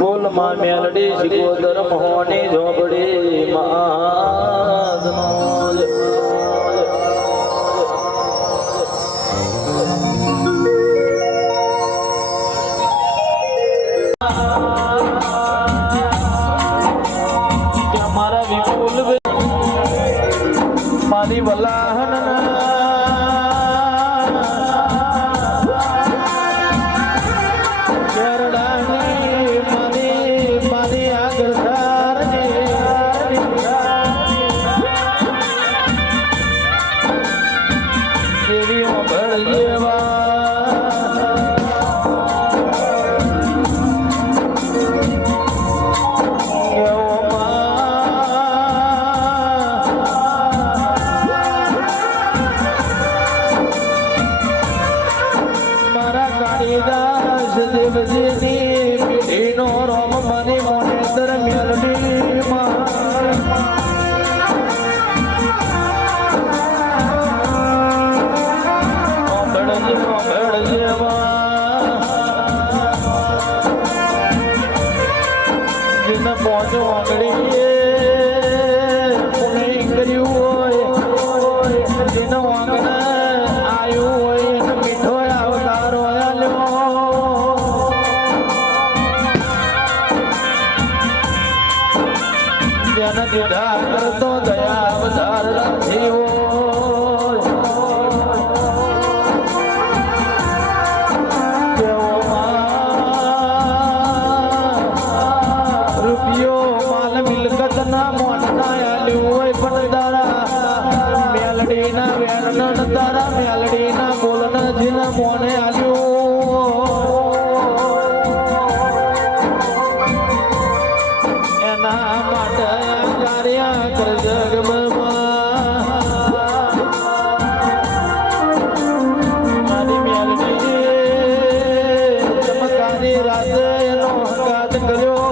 બોલ માં મેલડી શિકોદર મોહની ઝોપડી મહાજનો મારા વિપુલ મારી વલાહન કરતો દયા અવતાર રાજીવો રૂપિયો માલ મિલકત ના મોન ના આલ્યું હોય પણ તારા મેલડી ના વેણ તારા મેલડી ના બોલન જીના મોને આલ્યું એના માટે મારી મેલડી ચમકારી રાતે એનો હંગાત કર્યો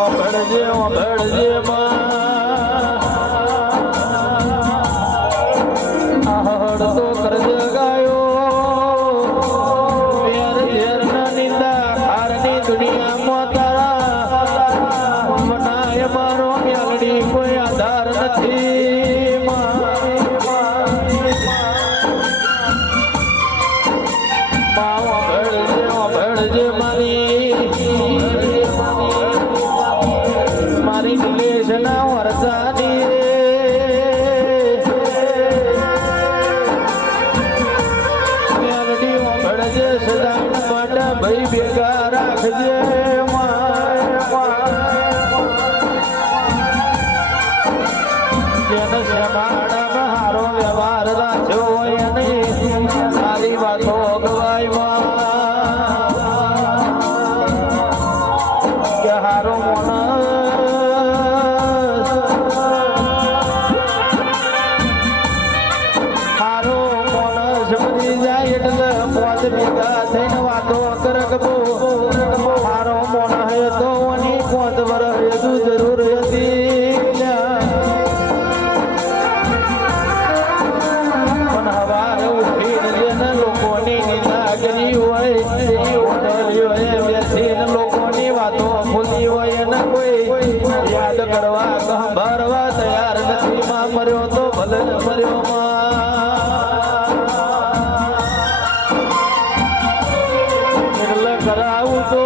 ઓભળજે આહડ તો કરજ ગાયો દુનિયામાં તારા મનાય મારો મેલડી કોઈ આધાર નથી ભળજે મારી નિલેશ ના વરસાદી મેલડી ભળજે સદાય માટે ભાઈ ભેગા રાખજે હારો વ્યવહાર રાખ્યો એને સારી વાતો ગવાય કે હારો મોણસ મરી જાય એટલે પોત ભેગા થઈને વાતો કરકબો હારો મોણ હે તો એની પોત વરસ જરૂર હતી લોકોની વાતો ભૂલી હોય ને કોઈ યાદ કરવા ભરવા તૈયાર નથી માં મર્યો તો ભલે મર્યો એટલે કરાવું તો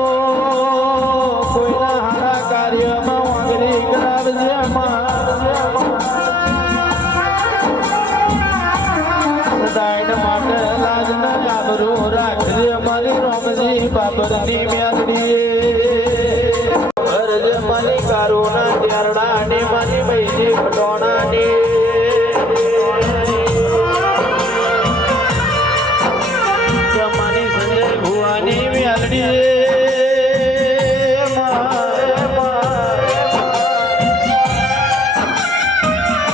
કોઈના હારા કાર્યમાં વાંગડી કરાવજે માટે લાજ ન આબરૂ રાખજે મારી રોમજી બાબરની મેલડી ભરજે મારી કારુના ત્યારડા ને મારી મૈજી પટોણા ને મારી સંજય ભુવાની મેલડી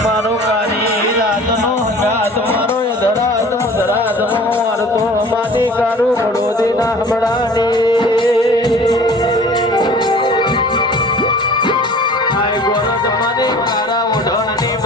મારો કાની રાતનો હંગાત મારો મારી કારું બળોદી ના હમણાની આય ગોરદ મારી કારા ઓઢવાની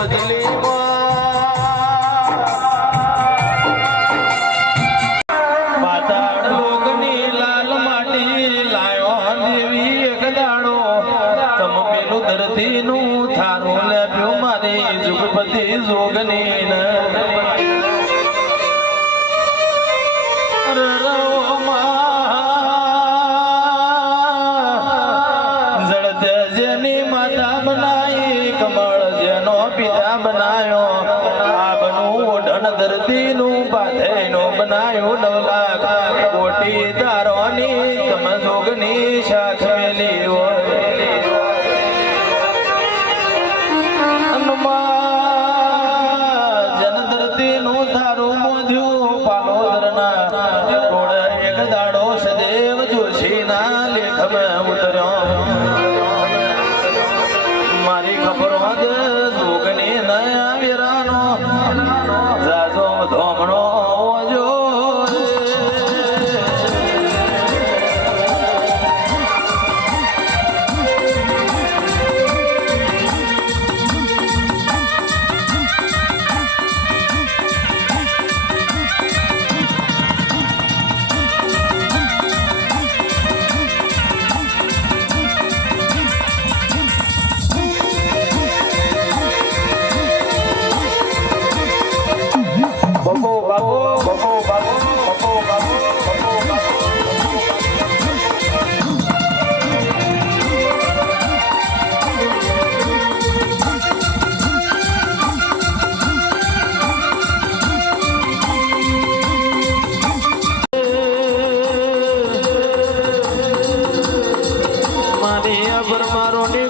બનાયો 9 લાખ કોટી તારોની તમ જોગની સાથ મેલી હોય જન ધરતી નું તારું મોધ્યું પાલોદરના કોડ એક દાડો સદેવ જોશી ના લેખમાં ઉતર્યો મારી ખબર વદ જોગની નયા વીરાનો જાજો ધોમણો જો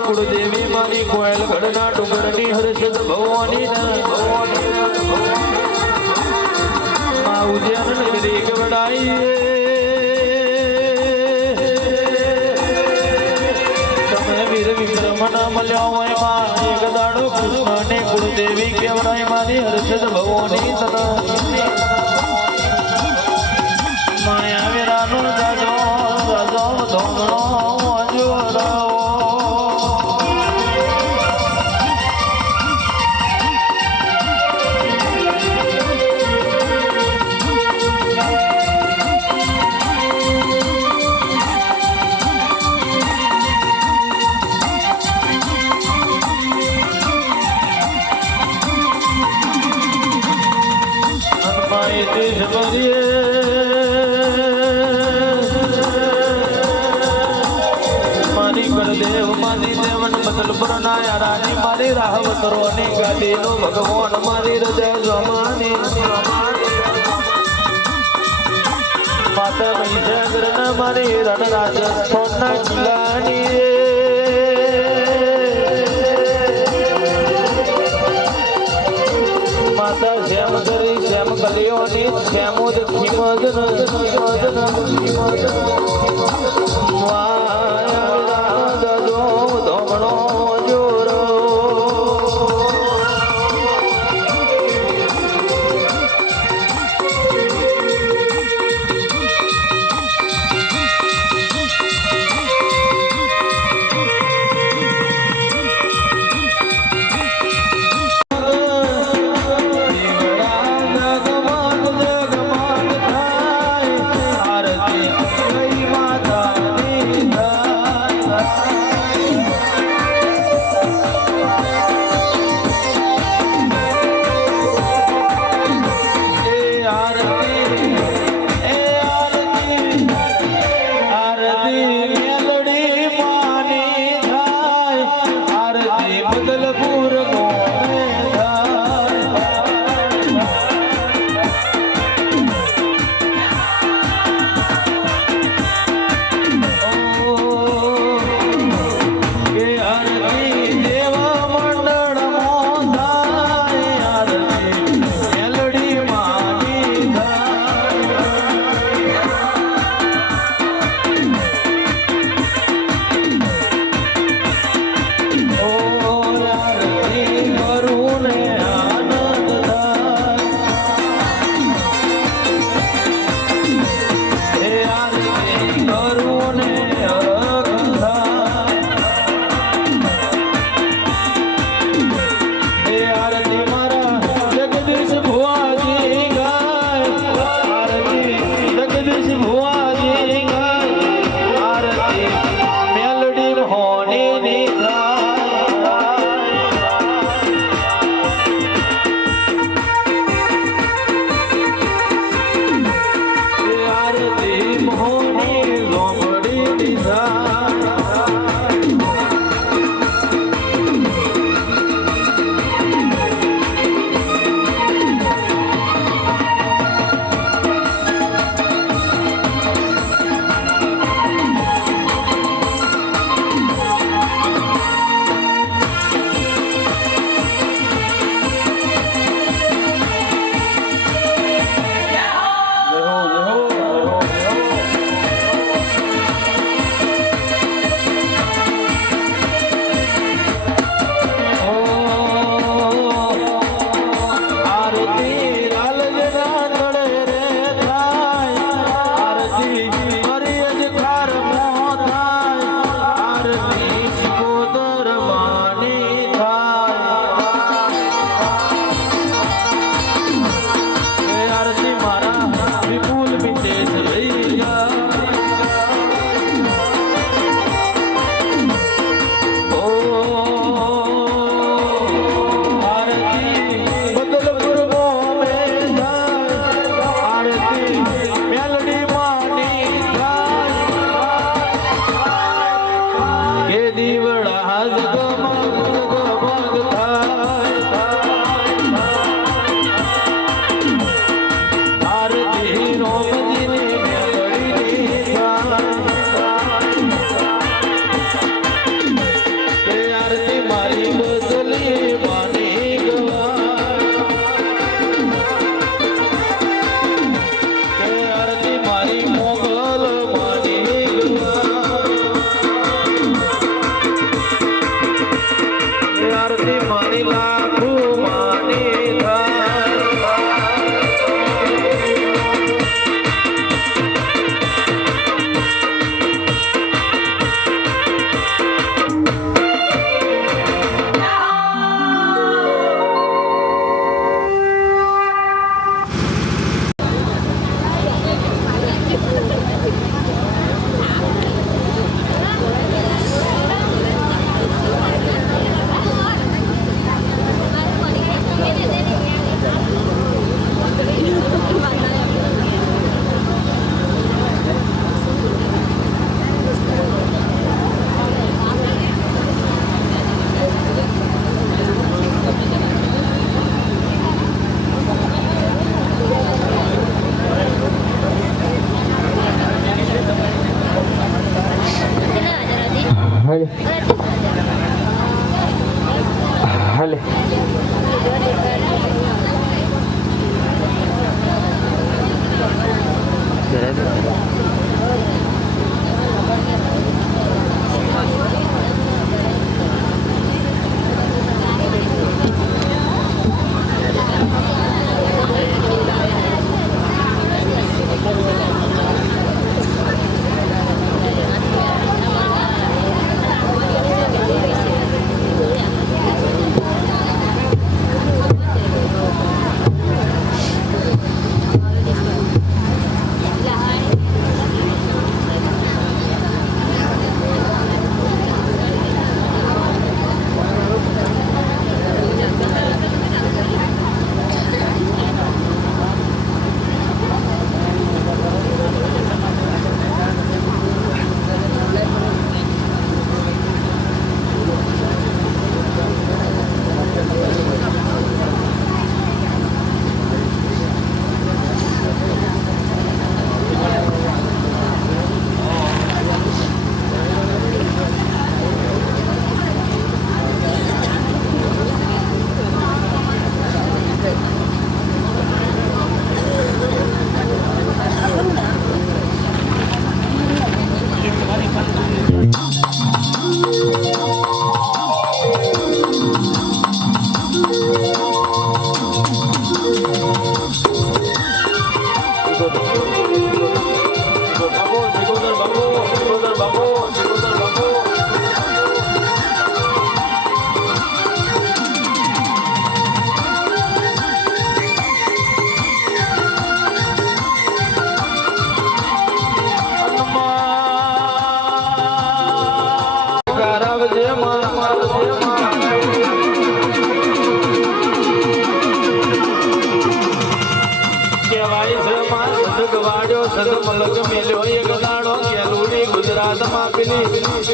कुलदेवी मारी कोयल गढ़ना डूंगरनी हर्षद भवानी उद्यान नगरी गवड़ाई तमे वीर विक्रम न मल्या होय मां एक दाड़ो कृष्ण ने कुलदेवी केवड़ाई मारी हर्षद भवानी तथा माया वीरानो जाजो जाजो धोमणो अजोराओ मारी गुरुदेव मारी देवन बदलपुर नाया रानी मारी राहव करोनी गाड़ी नो भगवान मारी हृदय जमानी माता महिषागर न मारी रण राजस्थान किलानी माता श्याम करी श्याम कलियोनी श्यामोद खीमदन धोमणो जोरो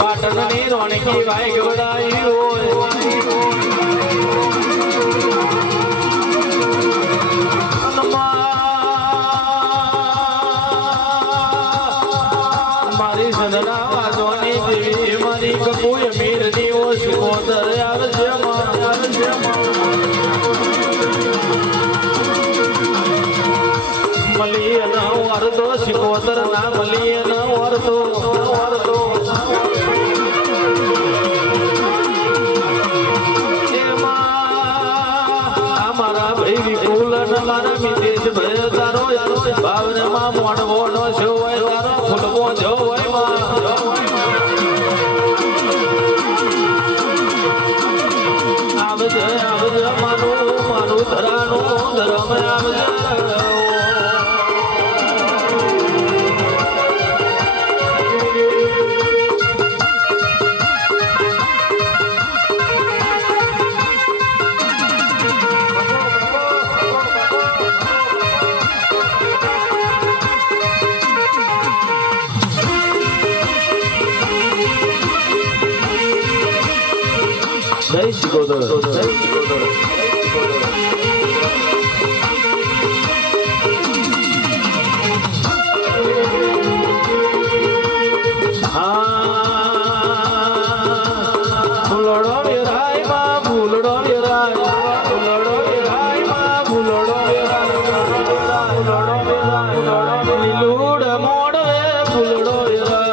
પાટણની રોણકી ભાઈ ગવડાઈ હોય મારી સદના વાદોની દેવી મારી કપૂય મીર દીવો શિકોતર આવજે મલીય ન વરતો શિકોતર ના મલીય ન વરતો મારા મિતેશ ભય તારો બાવને માં મોડવો નો છો હોય તારો ફૂલવો જો હોય આવજે મારું ધરાનું ધરમ આવજે જય શિકોતર જય શિકોતર ફૂલડો વેરાય માં ફૂલડો વેરાય ફૂલડો વેરાય માં ફૂલડો વેરાય લીલુડ મોડ વે ફૂલડો વેરાય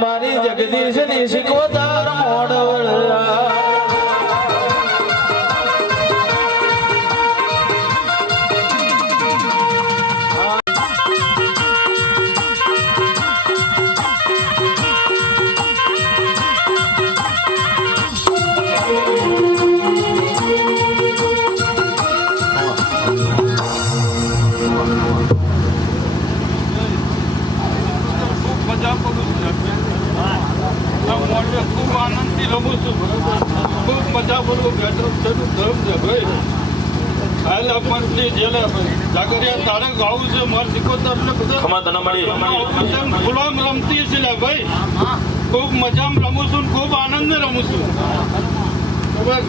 મારી જગદીશ ની શિકોતર મોડવડા ખૂબ આનંદથી રમું છું ખૂબ મજા બોલું ધર્મ છે ભાઈ હાલ આપણને જેલે જાગરિયા તારે ગાવું છે મારે શિકોતર ને બધા ગુલામ રમતી છે લે ભાઈ ખૂબ મજામાં રમું છું ખૂબ આનંદ રમું છું ખબર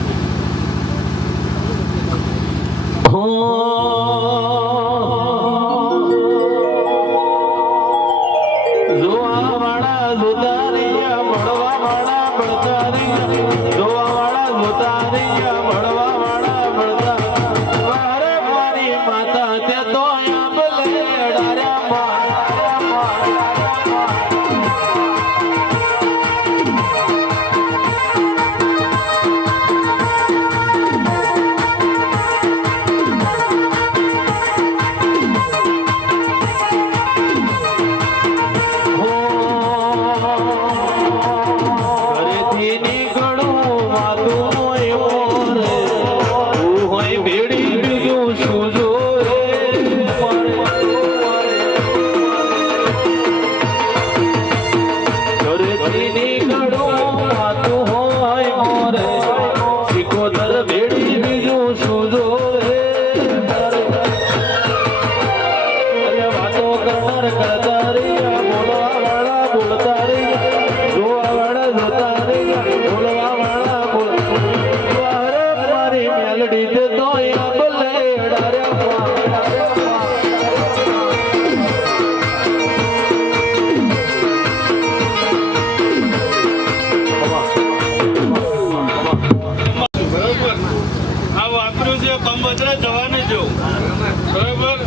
બરાબર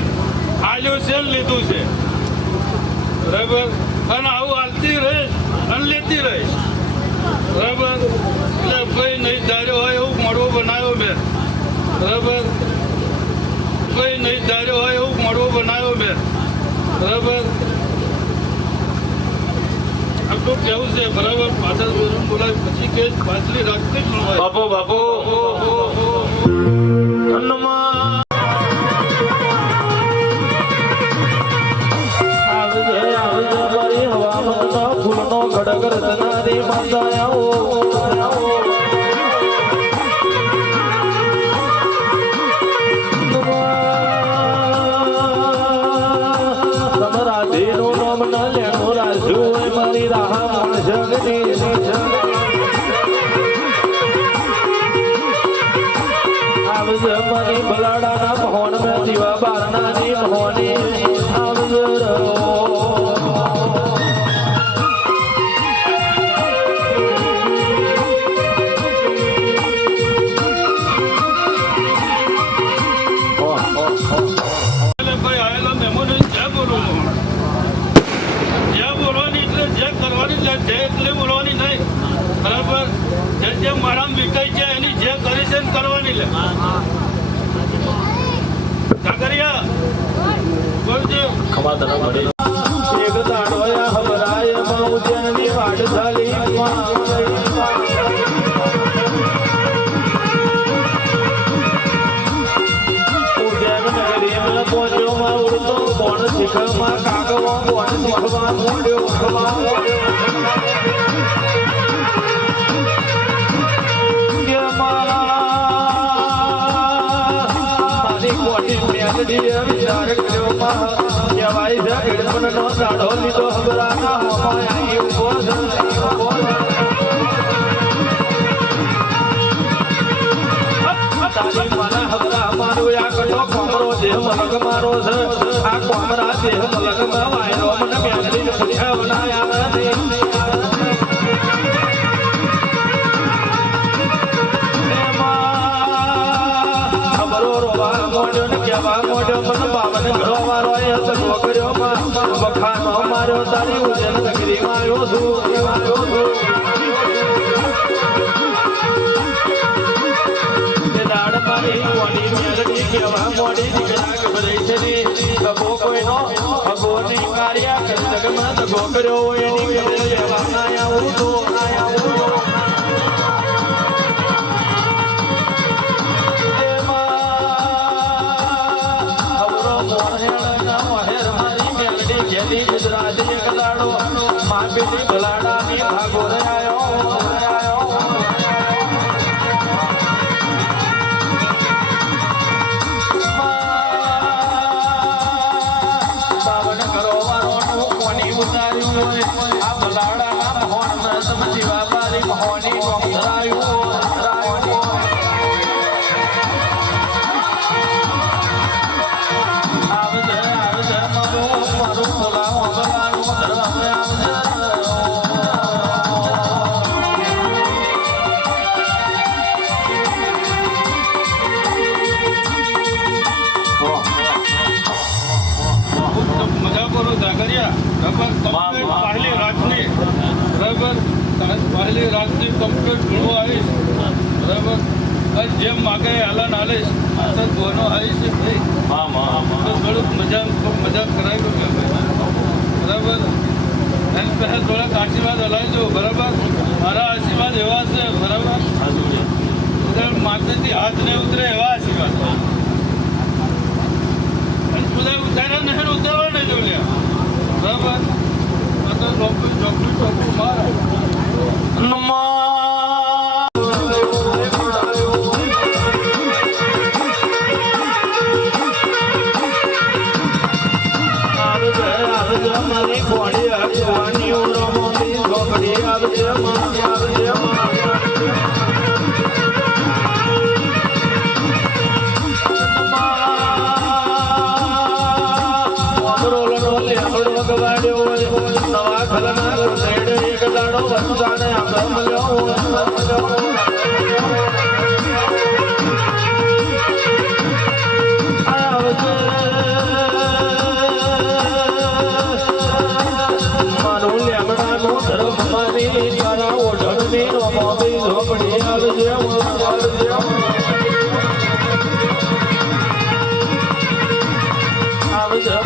આલ્યું છે ને લીધું છે બરાબર અને આવું હાલતી રહીશ અને લેતી રહીશ બરાબર એટલે કોઈ નહીં ધાર્યો હોય એવું મળવું બનાવ્યો મેં બરાબર કોઈ નહીં ધાર્યો હોય એવું મળવું બનાવ્યો મેં બરાબર આટલું કેવું છે બરાબર પાછળ બોલાય પછી કે પાછલી રાખતી જ બાપો બાપો ફૂલનો ખડગર તનારી માતાઓ સમરાધીનું નામ ન લેણું રાજુ મારી રાહ જગની આવજે મારી બલાડાના મોહન મેં દીવા બારનાની મોહની આવજે એટલે બોલવાની નહીં બરાબર જે મારા વિકાય છે એની જે કરી છે કરવાની લે કાગરિયા બોલજો ખમા તને મળી એક દાડોયા હબરાય મૌજનની વાડસાલી ઉજ્જૈન નગરીમાં પહોંચ્યો માં ઉડતો કોણ શીખમાં કાગવો કોણ શીખવા મોડ્યો ખવા વિચાર કર્યો કહેવાય છે ગીડપણનો દાડો લીધો હબરાના હોમાં આવી ઉભો તારી મારા હબરા મારો આ કટો કોમરો દેહ મલક મારો છે આ કોમરા દેહ મલકમાં વાયરો મને મેલડી પૂછ્યા બનાયા બાવન ઘરો વાળો કર્યો બખાનો માર્યો તારી ઉજ્જૈન નગરી માર્યો છું દાડ મારી મોડી મેલડી કેવા મોડી દીકરા ગભરાઈ છે ને તબો કોઈનો અગો ની કાર્યા કલગમાં તગો કર્યો એની ગભરે એવા નાયા ઉડો માપીની ભલાડાની ભાગો રહ્યો બાવન ઘરો વાળો કોની ઉતાર્યું આ ભલાડાના મોહન સમજી બાબારી મોહની ધરાયું મારું બોલાવો પહેલી રાતની બરાબર પહેલી રાતની કમ્પ્લીટ ભૂલવા આવીશ બરાબર જેમ માગે હાલન હાલીશ આસર ધોનો આવીશ ભાઈ થોડુંક મજા કરાવી કે બરાબર એની પહેલાં થોડાક આશીર્વાદ હલાવજો બરાબર મારા આશીર્વાદ એવા છે બરાબર માથેથી હાથ ને ઉતરે એવા આશીર્વાદ બધા ઉતાર્યા નહીં ઉતારવા નહીં જોડ્યા બરાબર ચોખ્ખું મારે મારી ઘોડી હકવાની ઉડોની ઝોપડી આવજે નવા ખલના એક દાડો વસુદાને આપણે મળ્યો મજા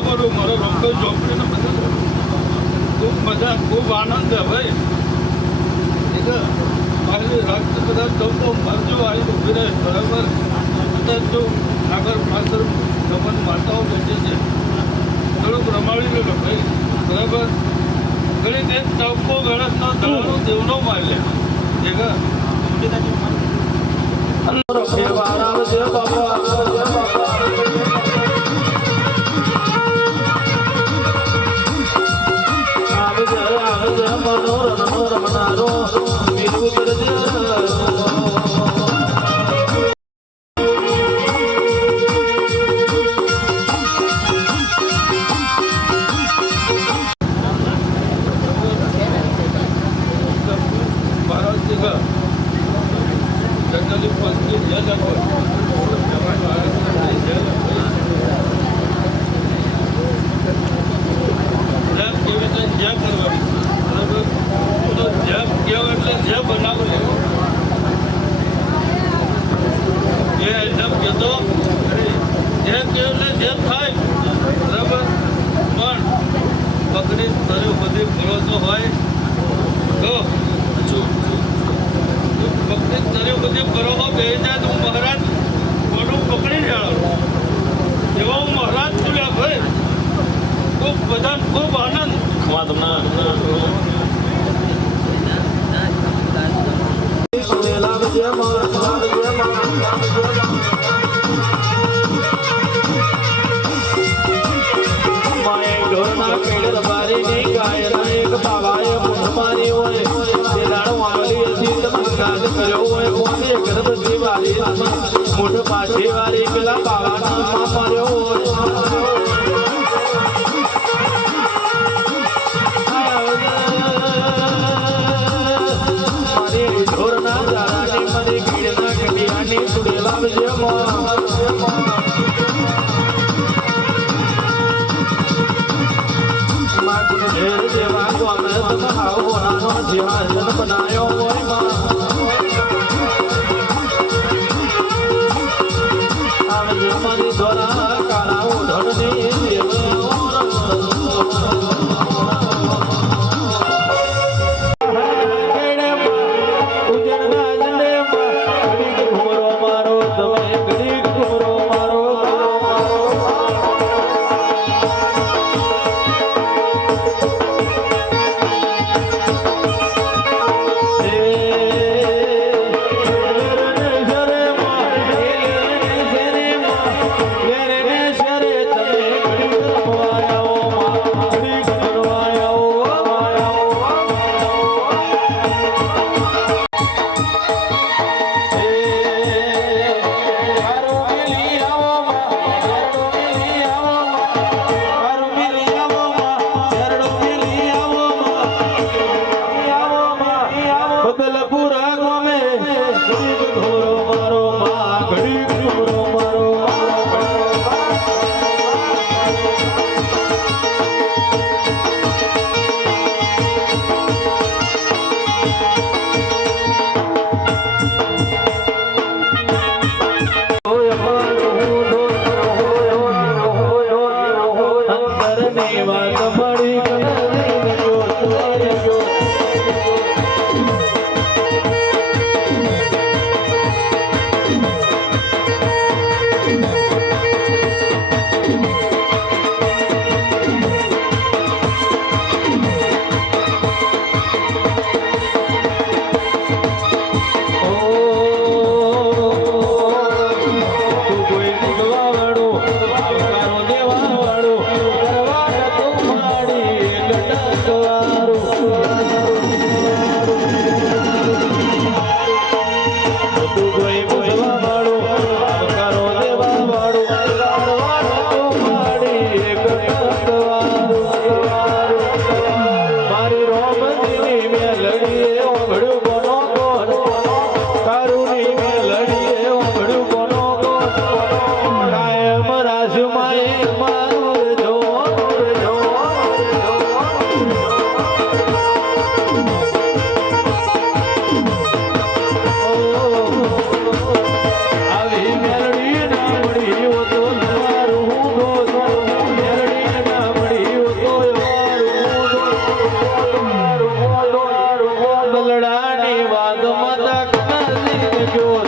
કરું મારો રોકો ચોકડીનો ખૂબ મજા ખૂબ આનંદ છે ભાઈ મારી રાત બધા લોકો મરજો આવી ઉભી રહે બરાબર બધા જો આગળ પાછળ ગમન માતાઓ બેઠે છે થોડુંક રમાડી લો ભાઈ બરાબર ઘણી દેશ તપકો ગણસનો દળનો દેવનો મારે જગા પકડી તર્યો બધી ભરોસો હોય તો પકડી તર્યો બધી ભરોસો બે જાય તો હું મહારાજ મોઢું પકડી જાણો એવા હું મહારાજ બોલ્યા ભાઈ ખૂબ બધા ખૂબ આનંદ મોઢ પાછી વાળી પેલા બાવાના માર્યો મારી ઢોરના જારાની મારી ગીડના કટિયાની સુડેલા જેવા ગમે તમે આવો જેવા જન બનાયો હોય મારી દ્વારા કાળાઓ ધડને પલડાની વાદ મદક નજીક જો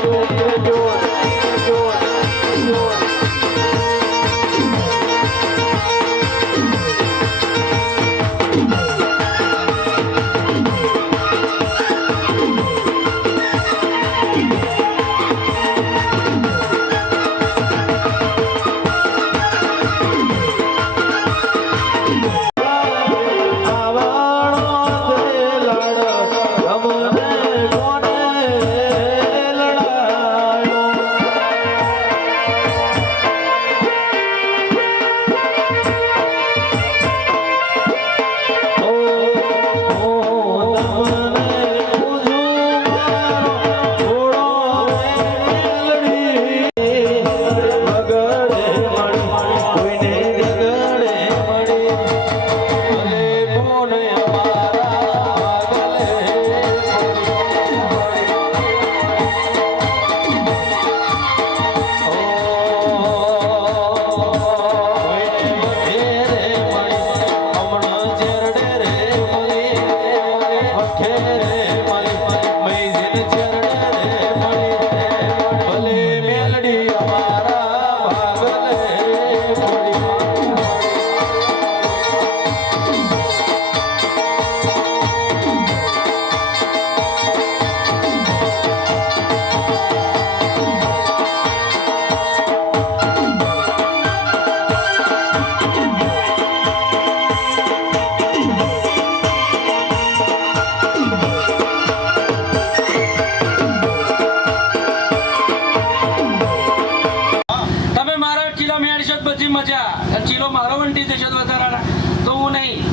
મજા ચીલો મારો વંટી દેશો વધારાના તો હું નહીં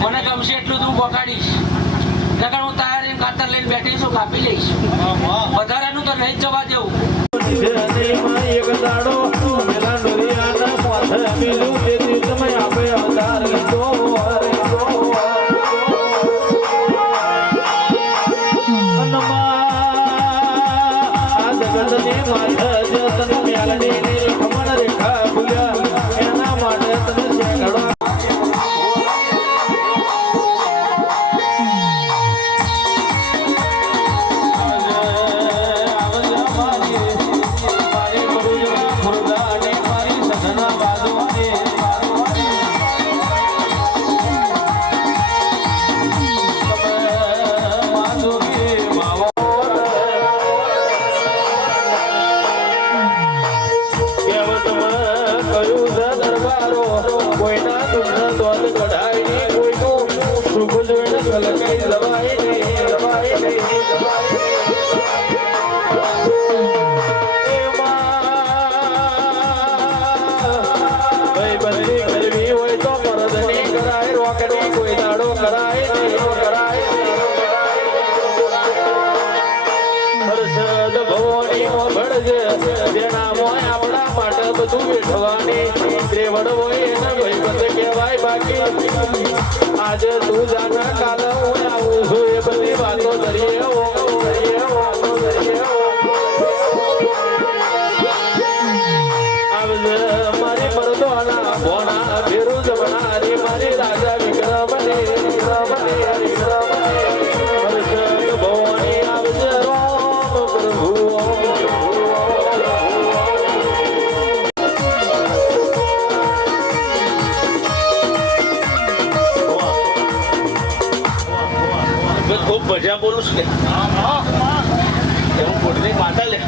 મને ગમશે એટલું તું બગાડીશ નકર હું તૈયારી ખાતર લઈને બેઠી છું કાપી લઈશ વધારાનું તો નહીં જવા દેવું એક દાડો પેલા નોરિયાના પાછળ મિલું તેથી તમે આપે અવતાર લીધો આ જગતની માથે જતન મ્યાલની ખમણ રેખા ભૂલ્યા એના માટે તમે ઘડો આજે તું જાના કાલ હું આવું છું એ બધી વાતો કરીએ મારી મરદોના ભોણા ફેરું જમનારી મારી રાજા વિક્રમને ભવાની આવજે રામ પ્રભુ ખૂબ મજા બોલું છું હું કોટની માતા લે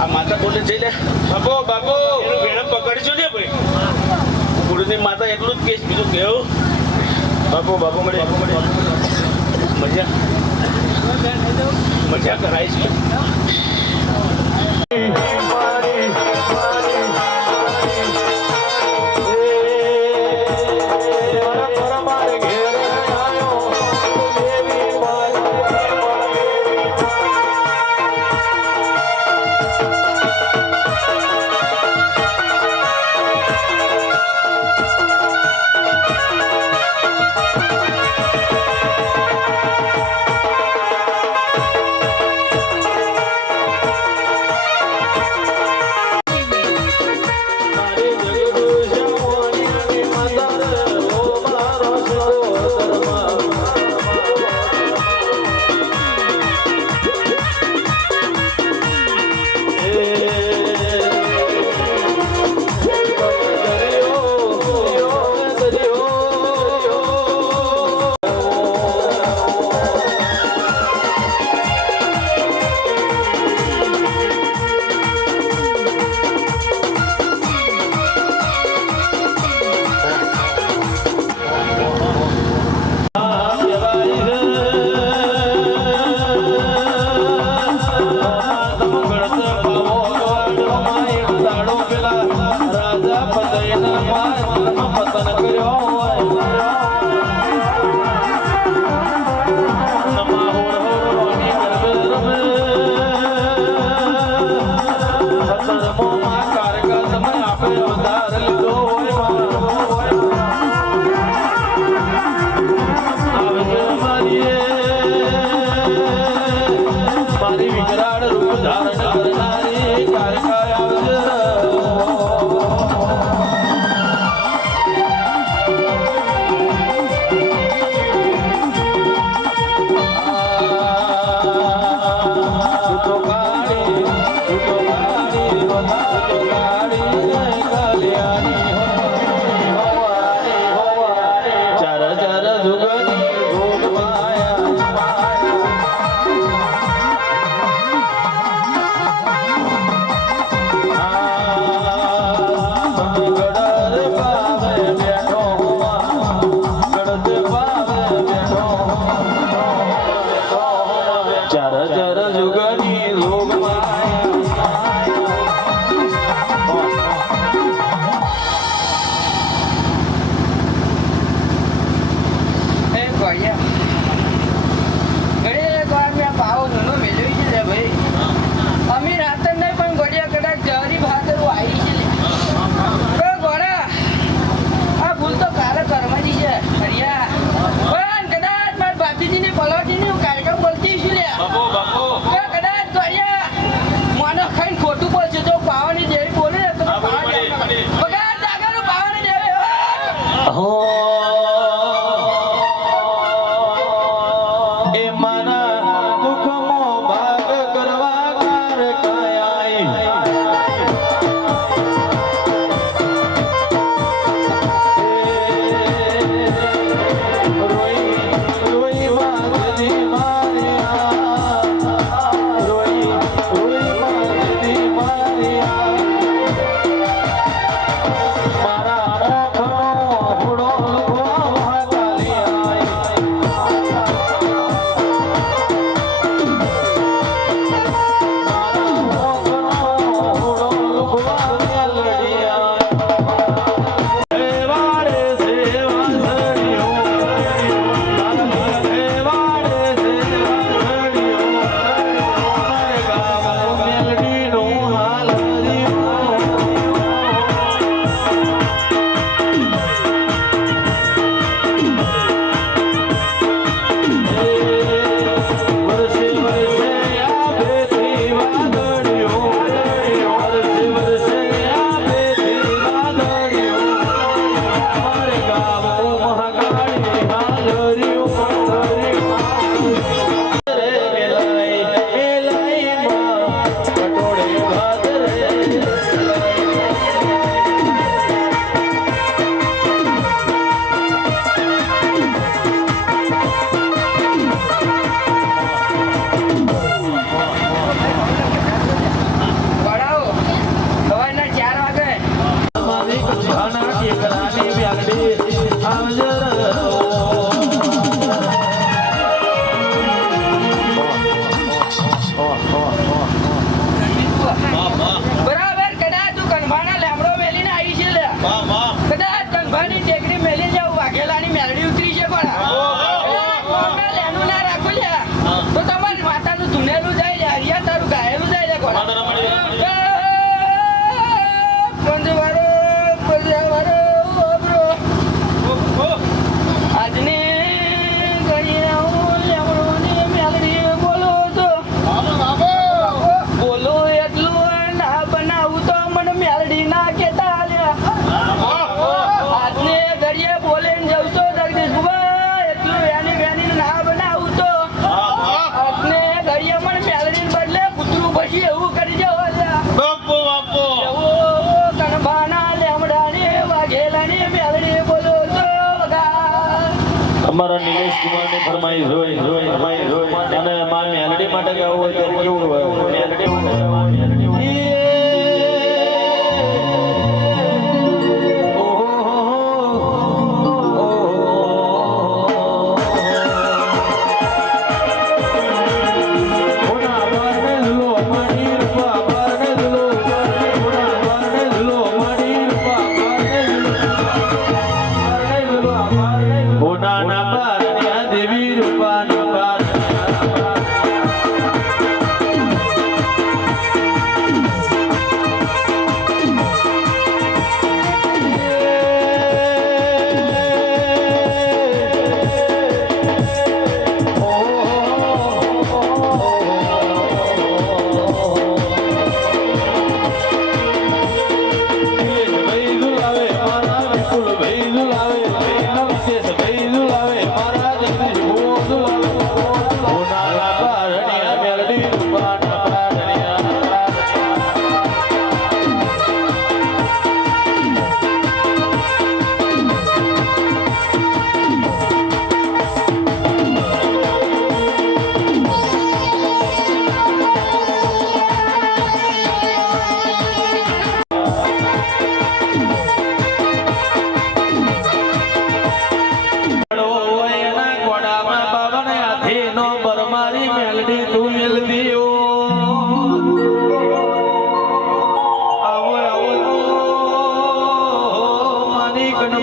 આ માતા બોલે જઈ લે બાપો બાપો એનું વેણ પકડજો ને ભાઈ કોટની માતા એટલું જ કેસ બીજું કેવું બાપો બાપો મળે મજા મજા કરાય છે બાપુ બાપુ ખોટું બોલશે તો પાવાની દેવી બોલે ને તો હા, મળી. પગાર જાગાનું પાવાની દેવી એ મારા દુઃખમો ભાગ કરવા કાર કાયા રોઈ રોઈ વાગદી મારિયા રોઈ રોઈ વાગદી મારિયા મારા ઓખનો હુડો લખવા કાલિયા બરાબર કદાચ તું કંભાના લેમડો મેલીને આવી છે લે કદાચ કંભાની ટેકરી મેલી જાવ વાઘેલાની મેલડી ઉતરી છે પણ કોણના લેનું ના રાખો લે તો તમારી માતાનું ધુનેલું જાય લે હરિયા તારું ગાયેલું જાય લે કોણ પંજવારો ઓબરો આજની ઘડીએ હું લેમડોની મેલડી બોલો તો બોલો એટલું ના બનાવું તો મને મેલડી ના કેતા આજને ઘડીએ બોલે જવું તો જગદીશ બુબા એટલું વેની ના બનાવું તો આજને ઘડીએ મને મેલડી બદલે કૂતરું પછી એવું કરી જવા બાપુ બાપુ કનબાના લેમડાની વાઘેલાની મેલડી બોલો તો અમારા નિલેશ કુમારની ફરમાઈશ હોય અને માં મેલડી માટે ગાવું હોય ત્યારે કેવું હોય મેલડી દેવી રૂપા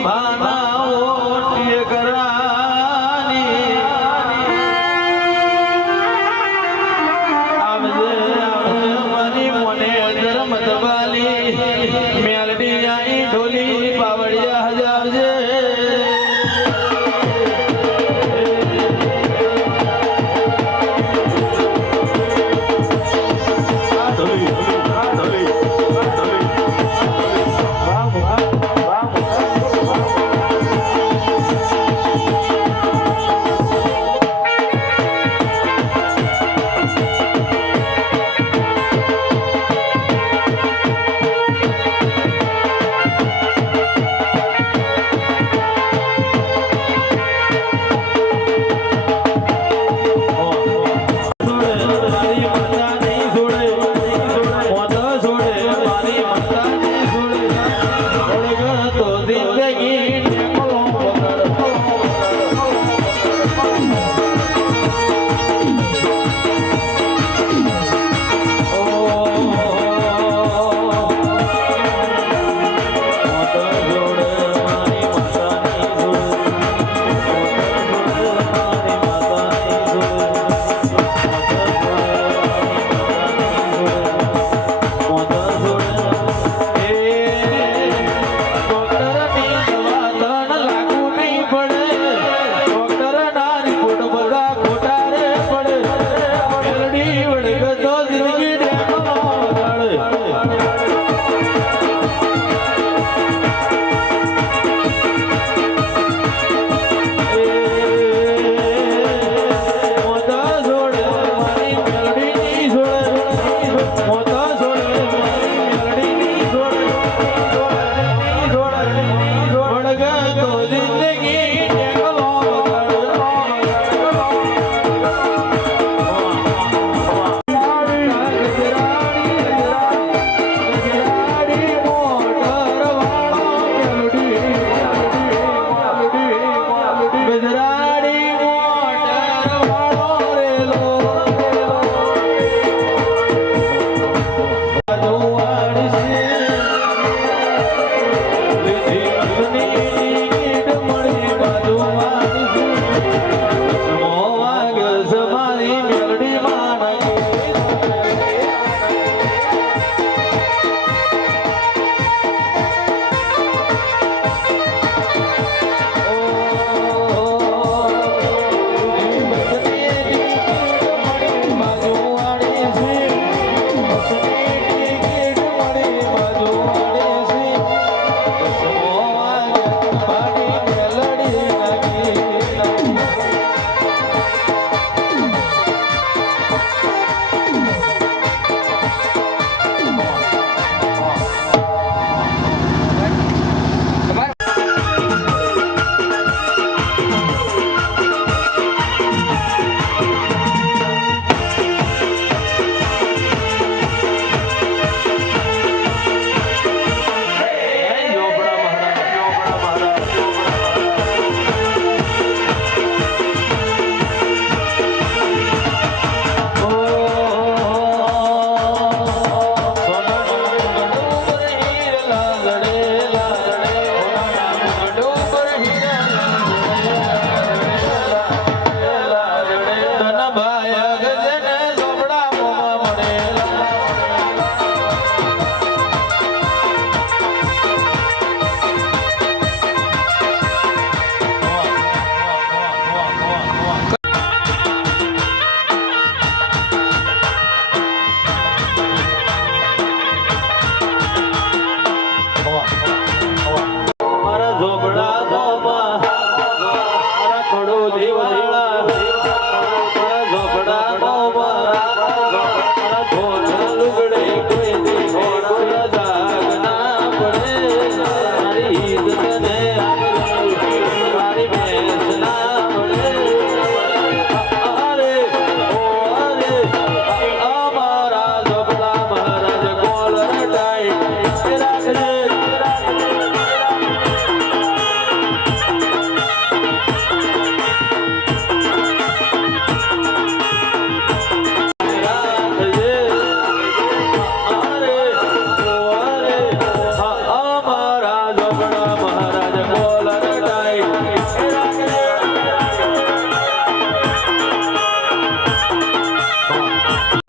ભાના ઓટીએ કરાની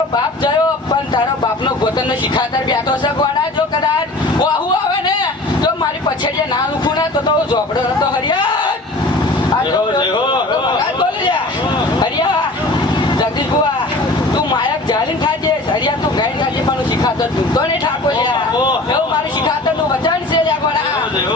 બાપ જયો પણ તારો બાપનો ગોતનનો શિખાતર બેઠો છે ગોડા જો કદાચ વાહુ આવે ને તો મારી પછેડીએ ના લુખું ને તો હું ઝોપડો નતો હરિયાત જય હો. બોલી લ્યા હરિયા જગદીશ બુઆ તું માયક જાલીન ખાજે હરિયા તું ગાય ખાજે પણ હું શિખાતર ઝૂમતો નહીં ઠાકોર લ્યા એવું મારી શિખાતરનું વચન છે લ્યા ગોડા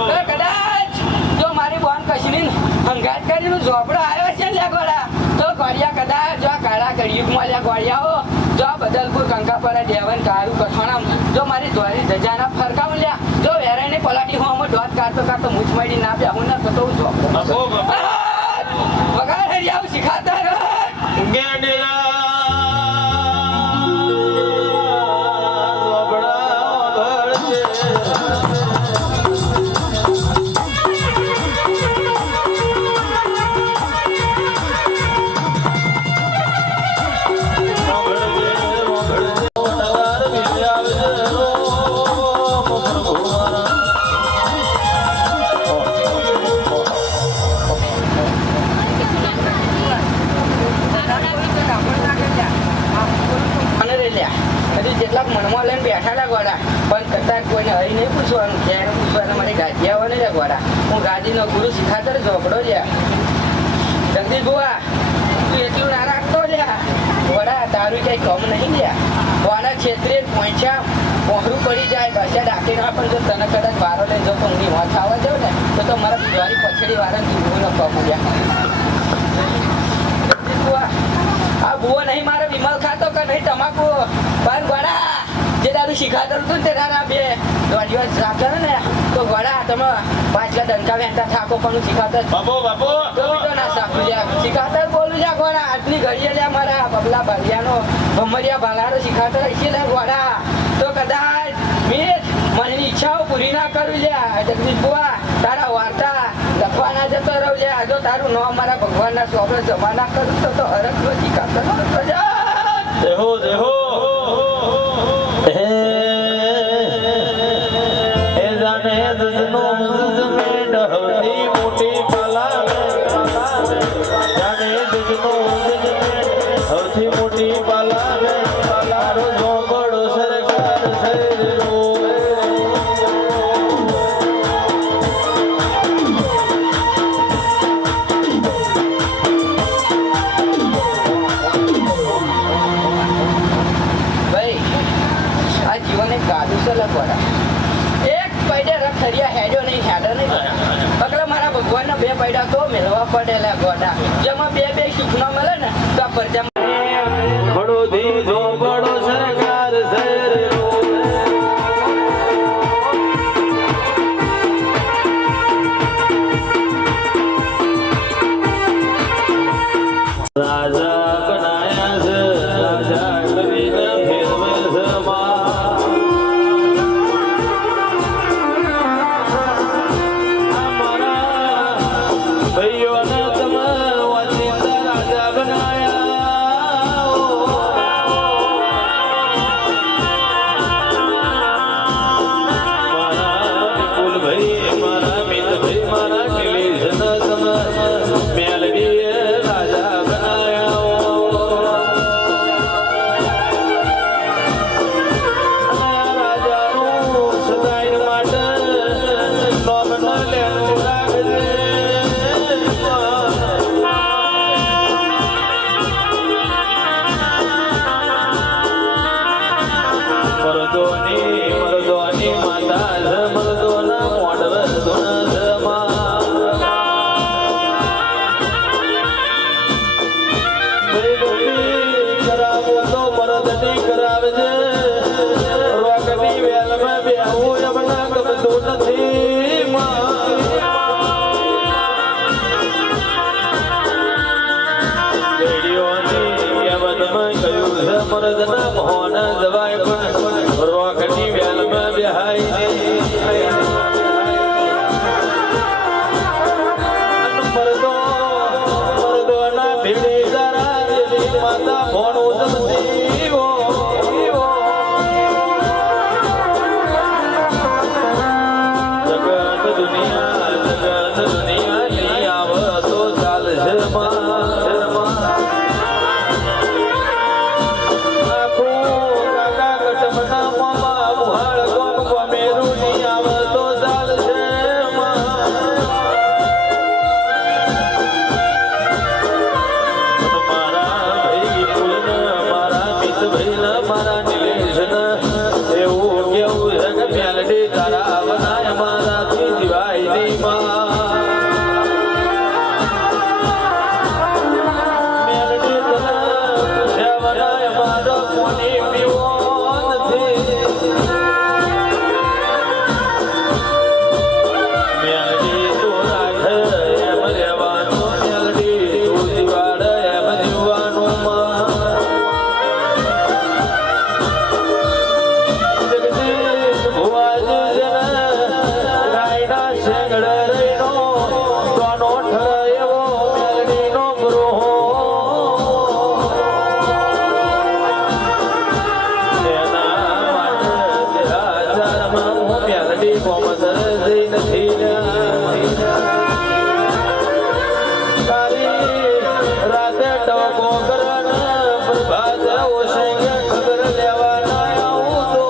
તો કદાચ જો મારી બોન કશની હંગાત કરીને ઝોપડો આવ્યો છે લ્યા ગોડા તો ગોળિયા કદાચ જો આ કાળા કળિયુગમાં લ્યા ગોળિયાઓ જો આ બદલપુર કંકાપરા દેવન કાળું કઠોણામ જો મારી ધોરી ધજાના ફરકાવ લ્યા જો વેરાઈને પલાટી હું અમે દોત કાઢતો મુછ મળી ના બેહું ના તો હું ઝોપડો બાપુ વગાડ હરિયા શિખાતર જેટલા મનમાં લઈને બેઠા ગોડા પણ કદાચ કોઈને હરી નહીં પૂછવાનું ક્યારે પૂછવાનું મારી ગાદી આવવાને લે ગોડા હું ગાદીનો ગુરુ શિખાતર ઝોપડો લ્યા જગદીશ બુઆ તું એટલું ના રાખતો લ્યા ગોડા તારું કઈ કમ નહીં લ્યા ગોડા છેતરે પહોંચ્યા પહોરું પડી જાય પાછા ડાકી ના પણ જો તને કદાચ વારો લઈને જો તો ઊંઘી હોત આવવા દઉં ને તો મારા દિવાળી પછડી વાળા ઊંઘું ન પગું લ્યા જગદીશ બુઆ આ બુઓ નહીં મારો વિમલ ખાતો કે નહીં તમાકુ પણ ગોડા જે તારું શિખાતર હતું ને તે તારા બે દિવસ રાખે ને તો ગોડા તમે પાછલા દંકા વહેતા થાકો પણ શિખાતર બાપુ ના સાકું શિખાતર બોલું જા ગોડા આટલી ઘડીએ લ્યા મારા બબલા ભાલિયાનો ભમરિયા ભાલાનો શિખાતર હશે લે ગોડા તો કદાચ મેં મને ઈચ્છાઓ પૂરી ના કરું લ્યા જગદીશ બુઆ તારા વાર્તા લખવાના જતો રહું લ્યા જો તારું ન મારા ભગવાનના સ્વપ્ન જમા ના કરું તો હરક શિખાતર દેહો એ જાને દસનો મુઝ में डहती मोटी पाला जाने दसनो मुझ में हौથી मोटी पाला पालारो जो बड़ो सरकार सरो એક પૈડે રખડિયા હેડ્યો નહીં હેડો નહીં પકડો મારા ભગવાનના બે પૈડા તો મેળવા પડેલા ગોડા જેમાં બે સુખનો મળે ને તો પરજા बड़ो दी जो बड़ो सरकार सरो राजा बनाया से राजा करीने फिर में समा भैया ने तुम वसीता राजा बनाया मारा विपुल भाई मारा मित भाई मारा किलेश न तुम मेलडी राजा बनाया राजा नु सदाई माटे नोम न लेनु રાખજે મરદોની માતા છે મરદોના મોઢવે ધૂણ છે કરાવો તો મરદની કરાવજે રોકની વેલમાં બેહવું એમના ગમતું નથી મરદના મોહન દવાય પણ રોકની વેલમાં બેહાઈ મરદોના ભીડી દરા માતા ભોણું જમતી જગત દુનિયા નહીં આવ તો ચાલશે માં આખું ટકો કરણ પ્રભાત ઓશંગ ખબર લેવા ના આવું તો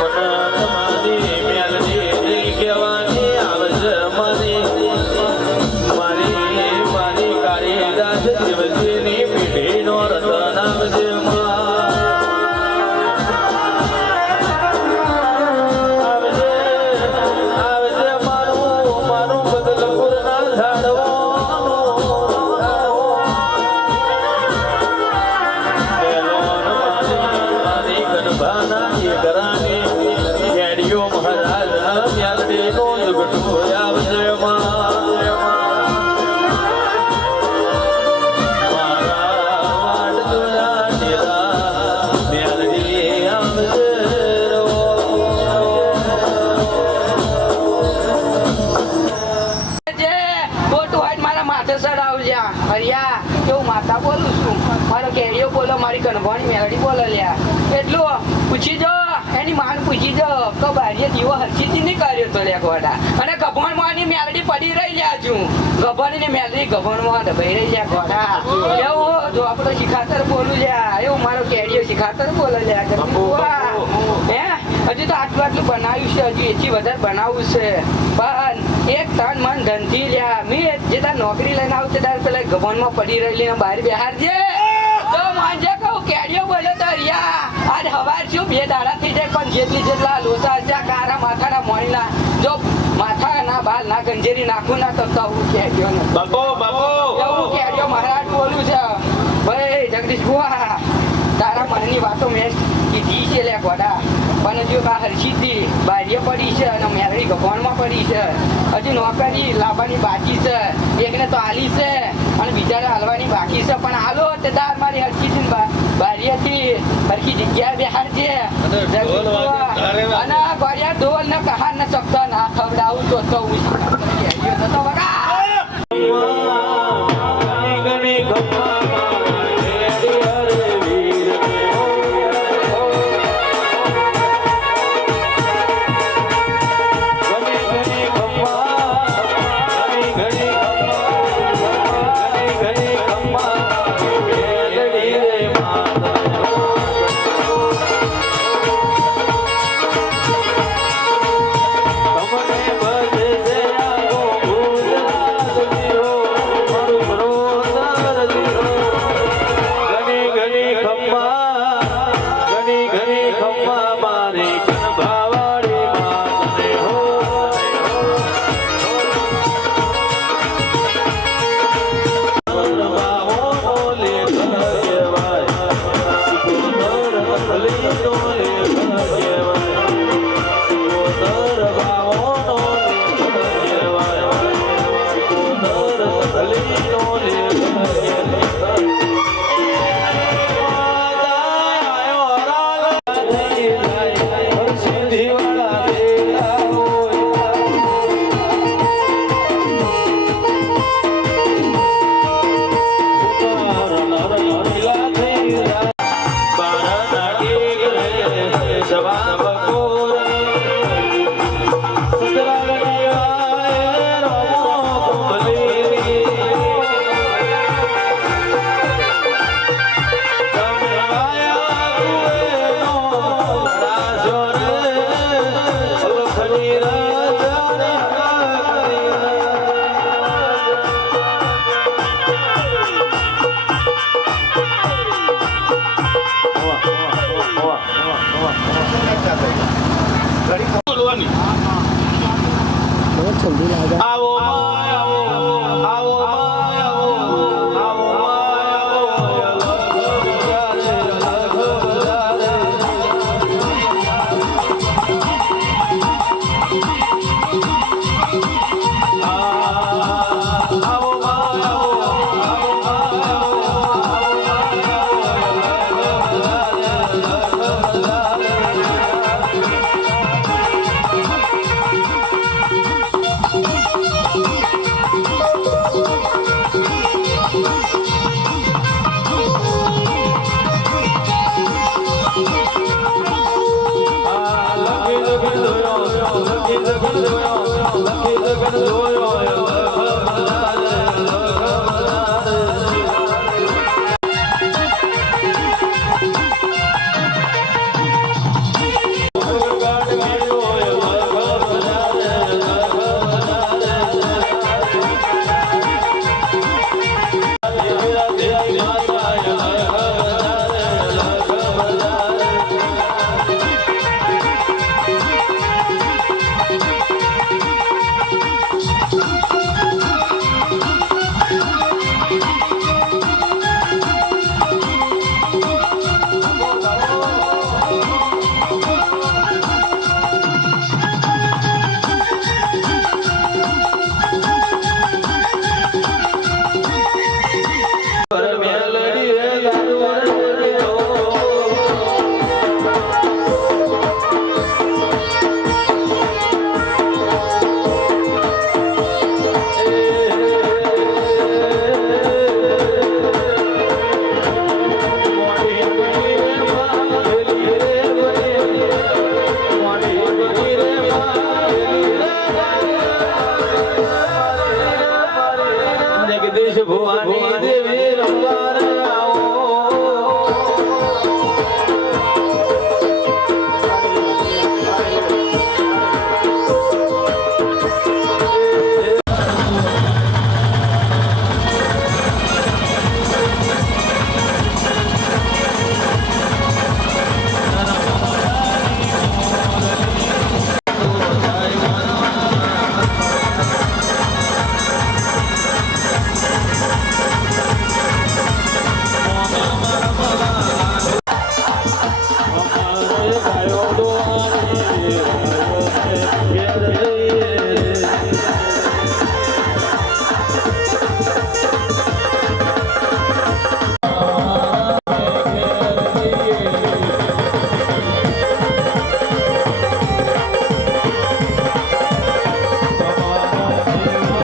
મને તમારી મેલડી નહીં કહેવાની આવશે મારી કાળીદાસ દેવજીની પીઢીનો રતન આવશે હરિયા કેવું માતા બોલું છું મારો કેરીઓ બોલો મારી કનભાની મેલડી બોલો લ્યા એટલું પૂછી જો એની માન પૂછી જો તો બારીએ દીવો હરખીથી નહીં કર્યો તો લ્યા ગોડા અને ગભણમાંની મેલડી પડી રહી લ્યા છું ગભણની મેલડી ગભણમાં દબાઈ રહી લ્યા ગોડા એવું જો આપણે શિખાતર બોલું લ્યા એવું મારો કેરીઓ શિખાતર બોલો લ્યા હે હજુ તો આટલું બનાવ્યું છે હજુ એથી વધારે બનાવવું છે પણ એક તન મન ધનથી લ્યા મેં જેતા નોકરી લઈને આવું તે પેલા ગભણમાં પડી રહેલી ને બહાર બહાર છે તો માનજે કહું કેરીઓ બોલ્યો તો રિયા આજ હવાર છું 2 દાડા થઈ જાય પણ જેટલા લોસા છે કારા માથાના મોણીના જો માથા ના બાલ ના ગંજેરી નાખું ના તો હું કેરીઓ ને બાપો એવું કેરીઓ મહારાજ બોલું છે ભાઈ જગદીશ બુઆ તારા મનની વાતો મેં કીધી છે લે ગોડા પણ હજુ આ હરશીથી બારીએ પડી છે અને મેરડી ગભણમાં પડી છે હજુ નોકરી લાવવાની બાકી છે એકને તો હાલી છે અને બીજાને હાલવાની બાકી છે પણ હાલો તે દાર મારી હરશીથી બારીએથી હરખી જગ્યાએ બેહાર છે અને ગોળિયા ઢોલ ને કહાર ને ચકતો ના ખવડાવું તો હું